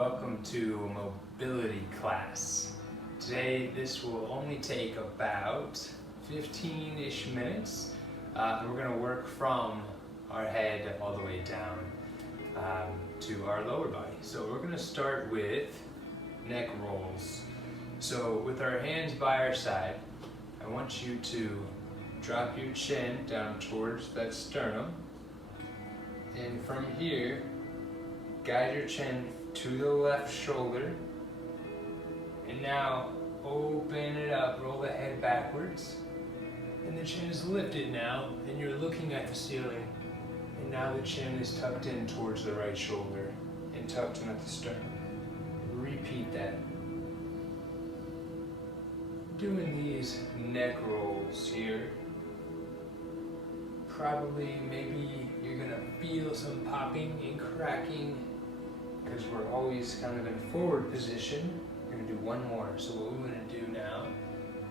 welcome to mobility class. Today this will only take about 15-ish minutes. We're going to work from our head all the way down to our lower body. So we're going to start with neck rolls. So with our hands by our side, I want you to drop your chin down towards that sternum, and from here guide your chin to the left shoulder, and now open it up, roll the head backwards, and the chin is lifted now, and you're looking at the ceiling, and now the chin is tucked in towards the right shoulder and tucked in at the sternum. Repeat that. Doing these neck rolls here, probably maybe you're gonna feel some popping and cracking because we're always kind of in forward position. We're gonna do one more. So what we're gonna do now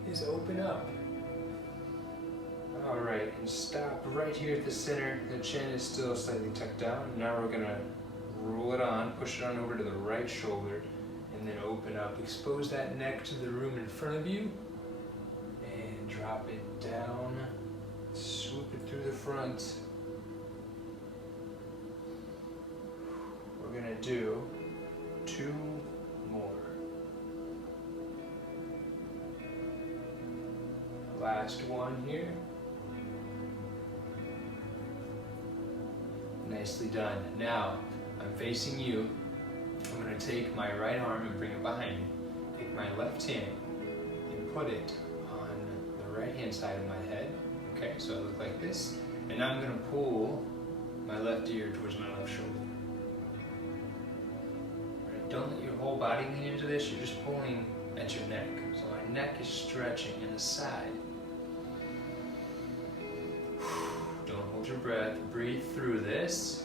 is open up. All right, and stop right here at the center. The chin is still slightly tucked down. Now we're gonna roll it on, push it on over to the right shoulder, and then open up. Expose that neck to the room in front of you, and drop it down. Swoop it through the front. We're gonna do 2 more. Last one here. Nicely done. Now, I'm facing you. I'm gonna take my right arm and bring it behind me. Take my left hand and put it on the right hand side of my head. Okay, so I look like this. And now I'm gonna pull my left ear towards my left shoulder. Don't let your whole body lean into this, you're just pulling at your neck. So my neck is stretching in the side. Don't hold your breath, breathe through this.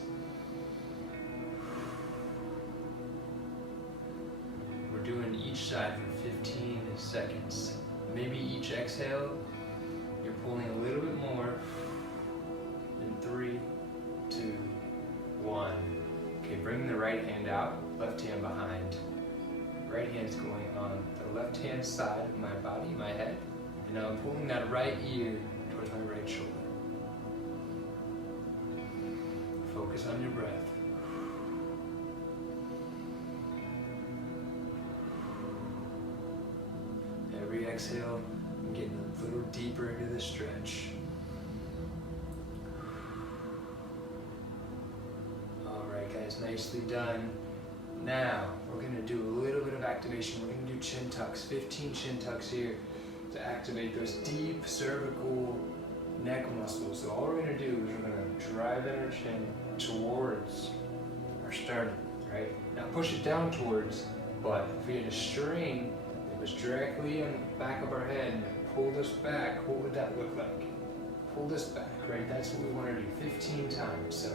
We're doing each side for 15 seconds. Maybe each exhale, you're pulling a little bit more. In 3, 2, 1. Okay, bring the right hand out, left hand behind. Right hand's going on the left hand side of my body, my head. And now I'm pulling that right ear towards my right shoulder. Focus on your breath. Every exhale, I'm getting a little deeper into the stretch. Guys, nicely done. Now we're going to do a little bit of activation. We're going to do chin tucks, 15 chin tucks here to activate those deep cervical neck muscles. So all we're going to do is we're going to drive our chin towards our sternum, right? Now push it down towards, but if we had a string that was directly on the back of our head and pulled us back, what would that look like? Pull this back, right? That's what we want to do 15 times. So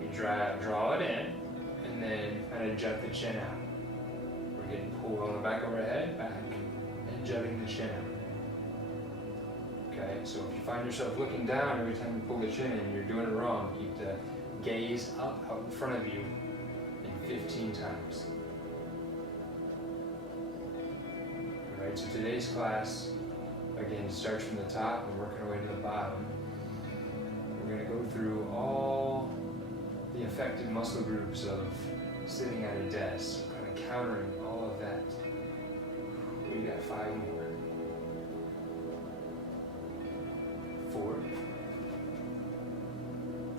we draw it in, and then kind of jut the chin out. We're getting pulled on the back of our head, back, and jutting the chin out. Okay, so if you find yourself looking down every time you pull the chin in, you're doing it wrong. Keep the gaze up, out in front of you, and 15 times. Alright, so today's class, again, starts from the top and working our way to the bottom. We're going to go through all the affected muscle groups of sitting at a desk, kind of countering all of that. We got 5 more. 4,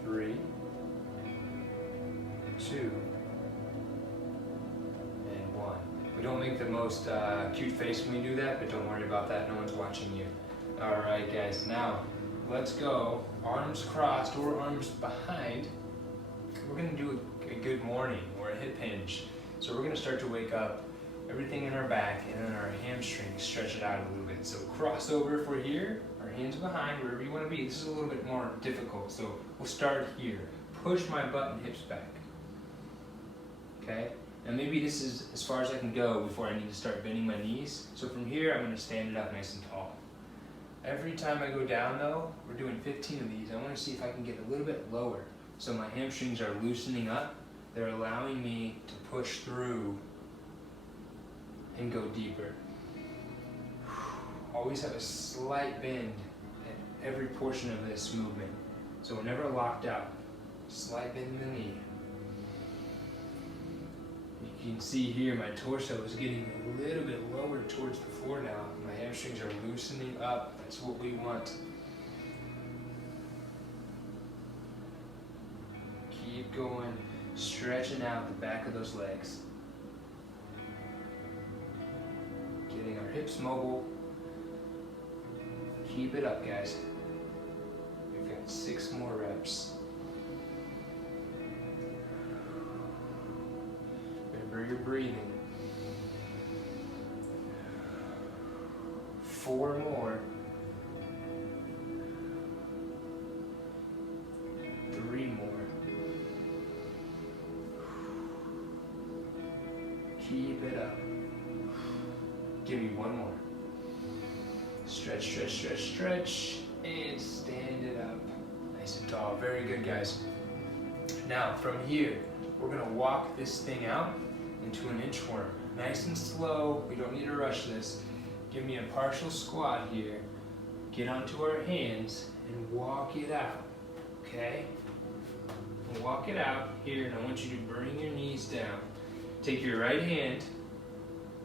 3, 2, and 1. We don't make the most cute face when we do that, but don't worry about that, no one's watching you. Alright guys, now let's go. Arms crossed or arms behind. We're going to do a good morning or a hip hinge. So we're going to start to wake up everything in our back and in our hamstrings, stretch it out a little bit. So cross over if we're here, our hands behind, wherever you want to be. This is a little bit more difficult, so we'll start here. Push my butt and hips back. Okay? Now maybe this is as far as I can go before I need to start bending my knees. So from here, I'm going to stand it up nice and tall. Every time I go down though, we're doing 15 of these. I want to see if I can get a little bit lower. So my hamstrings are loosening up They're allowing me to push through and go deeper. Always have a slight bend at every portion of this movement. So we're never locked out. Slight bend in the knee. You can see here my torso is getting a little bit lower towards the floor now. My hamstrings are loosening up. That's what we want. Keep going, stretching out the back of those legs. Getting our hips mobile. Keep it up, guys. We've got 6 more reps. Remember your breathing. 4 more. 3 more. Keep it up. Give me 1 more. Stretch, stretch, stretch, stretch, and stand it up. Nice and tall. Very good, guys. Now, from here, we're gonna walk this thing out into an inchworm. Nice and slow. We don't need to rush this. Give me a partial squat here. Get onto our hands and walk it out, okay? Walk it out here, and I want you to bring your knees down. Take your right hand,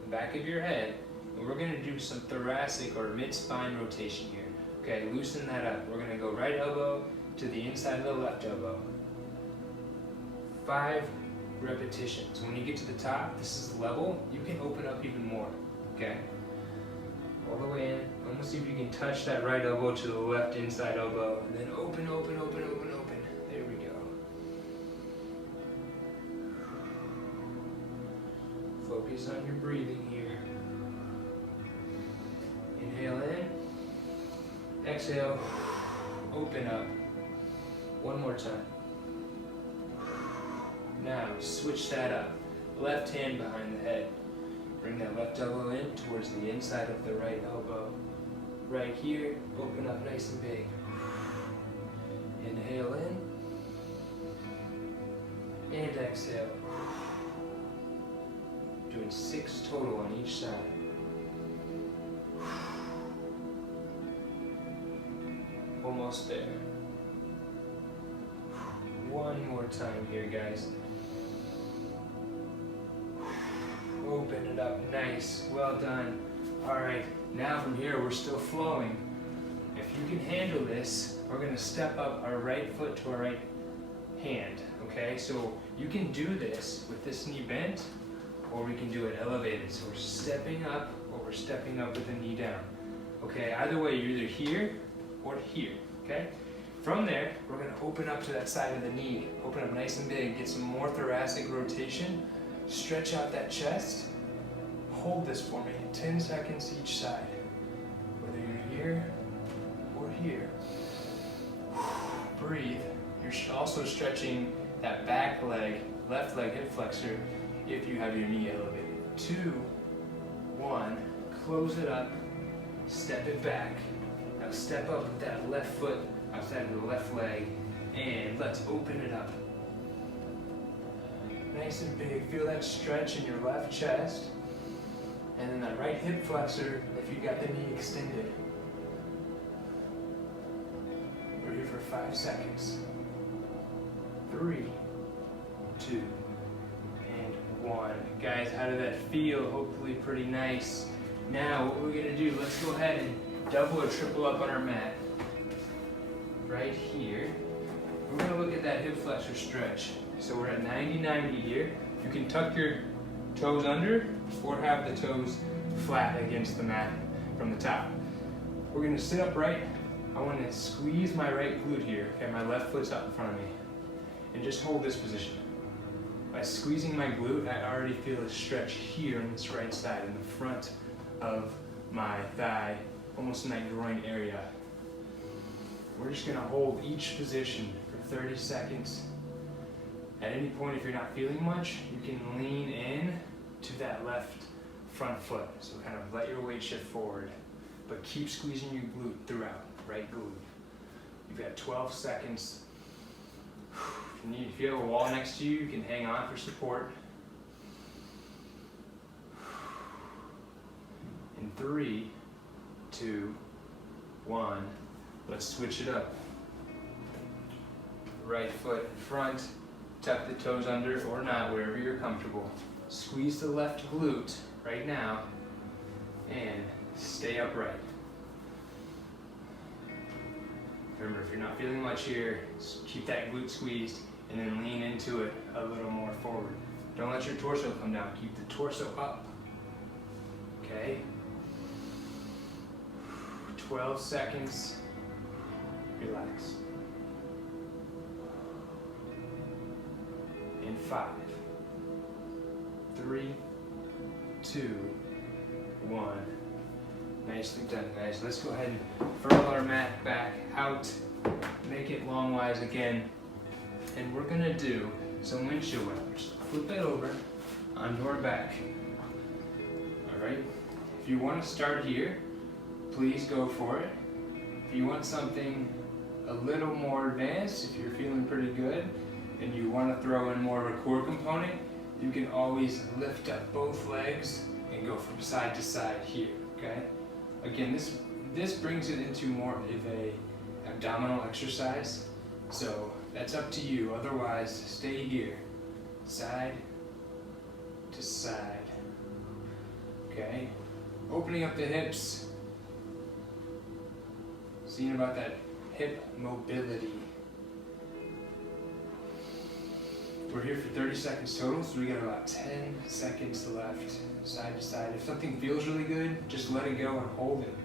the back of your head, and we're gonna do some thoracic or mid-spine rotation here. Okay, loosen that up. We're gonna go right elbow to the inside of the left elbow. 5 repetitions. When you get to the top, this is level, you can open up even more, okay? All the way in. Almost see if you can touch that right elbow to the left inside elbow, and then open, open, open, open, open. There we go. Focus on your breathing here. Inhale in, exhale, open up. 1 more time. Now, switch that up. Left hand behind the head. Bring that left elbow in towards the inside of the right elbow. Right here, open up nice and big. Inhale in, and exhale. Doing 6 total on each side. Almost there. 1 more time here, guys. Open it up, nice, well done. All right, now from here we're still flowing. If you can handle this, we're gonna step up our right foot to our right hand, okay? So you can do this with this knee bent, or we can do it elevated. So we're stepping up, or we're stepping up with the knee down. Okay, either way, you're either here or here, okay? From there, we're gonna open up to that side of the knee. Open up nice and big, get some more thoracic rotation. Stretch out that chest. Hold this for me, 10 seconds each side. Whether you're here or here. Breathe. You're also stretching that back leg, left leg hip flexor, if you have your knee elevated. 2, 1, close it up, step it back. Now step up with that left foot outside of the left leg, and let's open it up. Nice and big, feel that stretch in your left chest, and then that right hip flexor if you got the knee extended. We're here for 5 seconds. 3, 2, and 1. Guys, how did that feel? Hopefully pretty nice. Now what we're gonna do, let's go ahead and double or triple up on our mat. Right here, we're gonna look at that hip flexor stretch. So we're at 90-90 here. You can tuck your toes under or have the toes flat against the mat from the top. We're gonna sit upright. I wanna squeeze my right glute here. Okay, my left foot's up in front of me. And just hold this position. By squeezing my glute, I already feel a stretch here on this right side in the front of my thigh, almost in that groin area. We're just gonna hold each position for 30 seconds. At any point, if you're not feeling much, you can lean in to that left front foot. So kind of let your weight shift forward, but keep squeezing your glute throughout, right glute. You've got 12 seconds. If you have a wall next to you, you can hang on for support. In 3, 2, 1, let's switch it up. Right foot in front, tuck the toes under or not, wherever you're comfortable. Squeeze the left glute right now and stay upright. Remember, if you're not feeling much here, keep that glute squeezed and then lean into it a little more forward. Don't let your torso come down, keep the torso up. Okay? 12 seconds, relax. In 5, 3, 2, 1. Nicely done, guys. Let's go ahead and furl our mat back out, make it long-wise again, and we're gonna do some windshield wipers. Flip it over onto our back. All right. If you want to start here, please go for it. If you want something a little more advanced, if you're feeling pretty good, and you want to throw in more of a core component, you can always lift up both legs and go from side to side here, okay? Again, this brings it into more of a abdominal exercise, so that's up to you. Otherwise, stay here, side to side, okay? Opening up the hips, seeing about that hip mobility. We're here for 30 seconds total, so we got about 10 seconds left, side to side. If something feels really good, just let it go and hold it.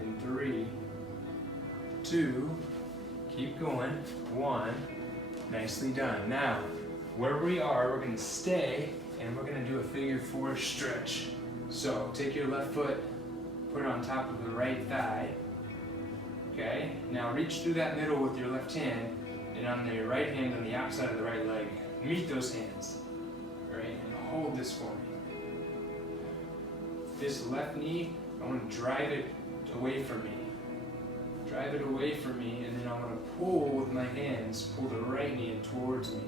In 3, 2, keep going, 1, nicely done. Now, where we are, we're gonna stay, and we're gonna do a figure 4 stretch. So, take your left foot, put it on top of the right thigh. Okay, now reach through that middle with your left hand, and on the right hand on the outside of the right leg, meet those hands. All right, and hold this for me. This left knee, I want to drive it away from me. Drive it away from me, and then I want to pull with my hands, pull the right knee in towards me.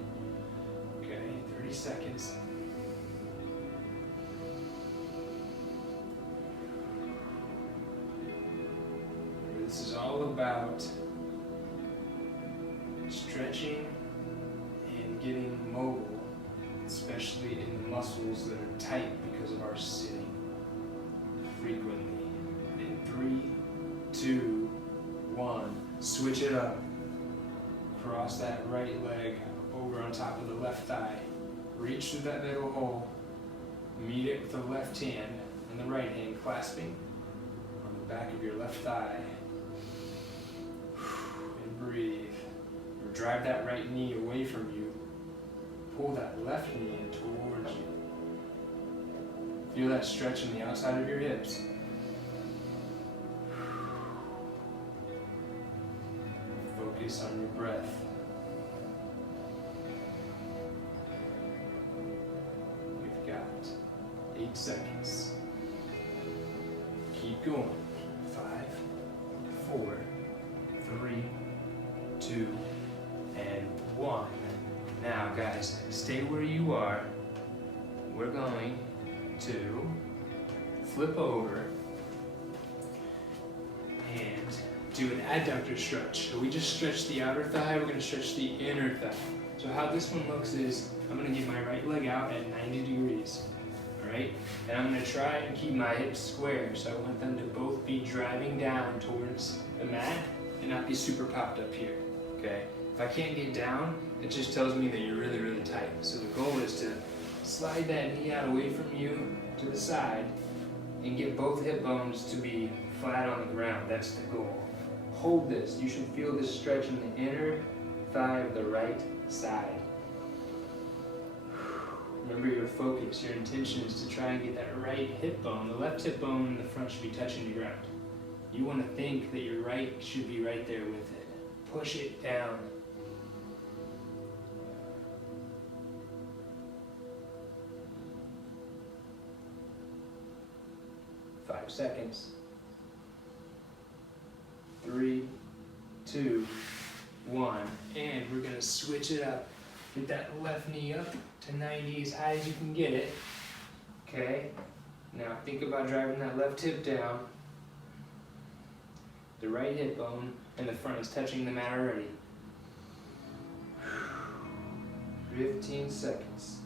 Okay, 30 seconds. This is all about stretching and getting mobile, especially in the muscles that are tight because of our sitting frequently. In 3, 2, 1, switch it up. Cross that right leg over on top of the left thigh. Reach through that middle hole. Meet it with the left hand and the right hand clasping on the back of your left thigh. Breathe. Drive that right knee away from you. Pull that left knee in towards you. Feel that stretch on the outside of your hips. Focus on your breath. We've got 8 seconds. Keep going. 5, 4, 3, 2, and 1. Now guys, stay where you are. We're going to flip over and do an adductor stretch. So we just stretched the outer thigh, we're going to stretch the inner thigh. So how this one looks is, I'm going to get my right leg out at 90 degrees. Alright? And I'm going to try and keep my hips square, so I want them to both be driving down towards the mat and not be super popped up here. Okay? If I can't get down, it just tells me that you're really, really tight. So the goal is to slide that knee out away from you to the side and get both hip bones to be flat on the ground. That's the goal. Hold this. You should feel this stretch in the inner thigh of the right side. Remember your focus, your intention is to try and get that right hip bone. The left hip bone in the front should be touching the ground. You want to think that your right should be right there with it. Push it down. Five seconds. 3, 2, 1, and we're gonna switch it up. Get that left knee up to 90 as high as you can get it. Okay, now think about driving that left hip down. The right hip bone and the front is touching the mat already. 15 seconds.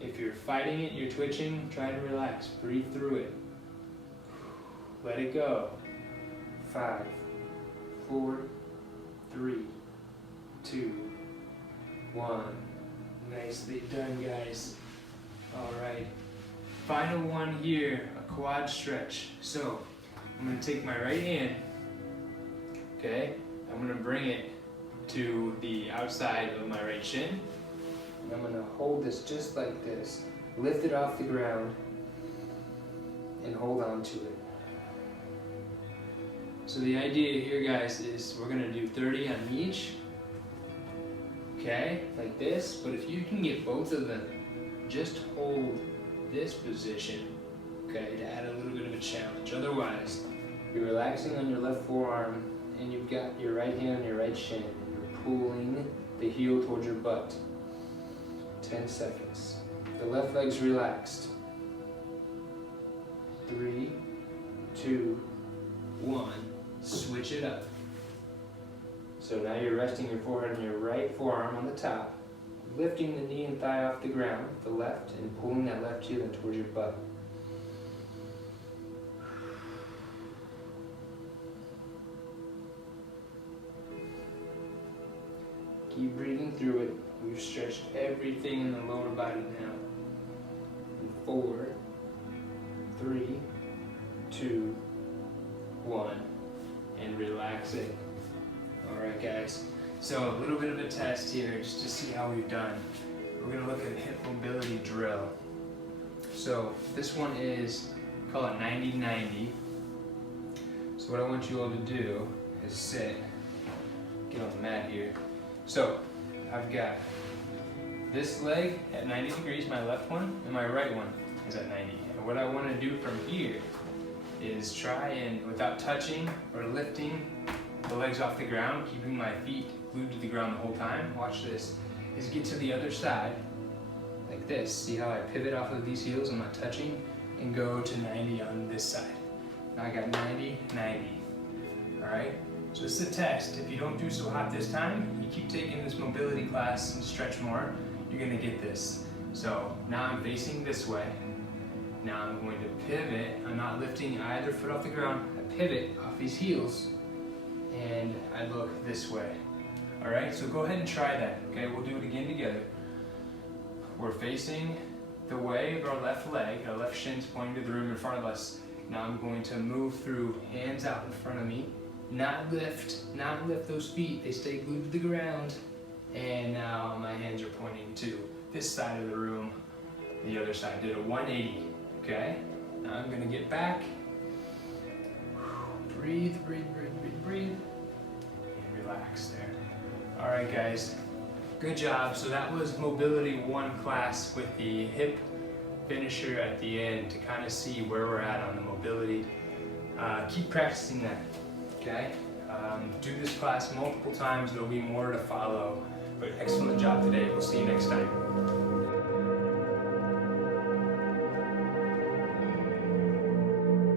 If you're fighting it, you're twitching, try to relax. Breathe through it. Let it go. 5, 4, 3, 2, 1. Nicely done, guys. All right. Final one here, a quad stretch. So I'm going to take my right hand, okay? I'm going to bring it to the outside of my right shin. And I'm going to hold this just like this. Lift it off the ground and hold on to it. So the idea here, guys, is we're going to do 30 on each. Okay, like this. But if you can get both of them, just hold this position, okay, to add a little bit of a challenge. Otherwise, you're relaxing on your left forearm and you've got your right hand on your right shin. You're pulling the heel towards your butt. 10 seconds. The left leg's relaxed. 3, 2, 1. Switch it up. So now you're resting your forehead on your right forearm on the top, lifting the knee and thigh off the ground, the left, and pulling that left heel in towards your butt. Keep breathing through it. We've stretched everything in the lower body now. 4, 3, 2, 1, and relax it. Alright guys, so a little bit of a test here just to see how we've done. We're going to look at hip mobility drill. So this one is, call it 90-90. So what I want you all to do is sit, get on the mat here. So I've got this leg at 90 degrees, my left one, and my right one is at 90. And what I want to do from here is try and, without touching or lifting the legs off the ground, keeping my feet glued to the ground the whole time, watch this, is get to the other side, like this. See how I pivot off of these heels, I'm not touching, and go to 90 on this side. Now I got 90, 90, all right? So this is a test. If you don't do so hot this time, you keep taking this mobility class and stretch more, you're gonna get this. So now I'm facing this way. Now I'm going to pivot. I'm not lifting either foot off the ground. I pivot off these heels and I look this way. All right, so go ahead and try that. Okay, we'll do it again together. We're facing the way of our left leg. Our left shin's pointing to the room in front of us. Now I'm going to move through, hands out in front of me. Not lift those feet. They stay glued to the ground. And now my hands are pointing to this side of the room. The other side did a 180. Okay, now I'm gonna get back. Breathe, breathe, breathe, breathe, breathe. And relax there. All right, guys, good job. So that was Mobility 1 class with the hip finisher at the end to kind of see where we're at on the mobility. Keep practicing that, okay? Do this class multiple times. There'll be more to follow. But excellent job today. We'll see you next time.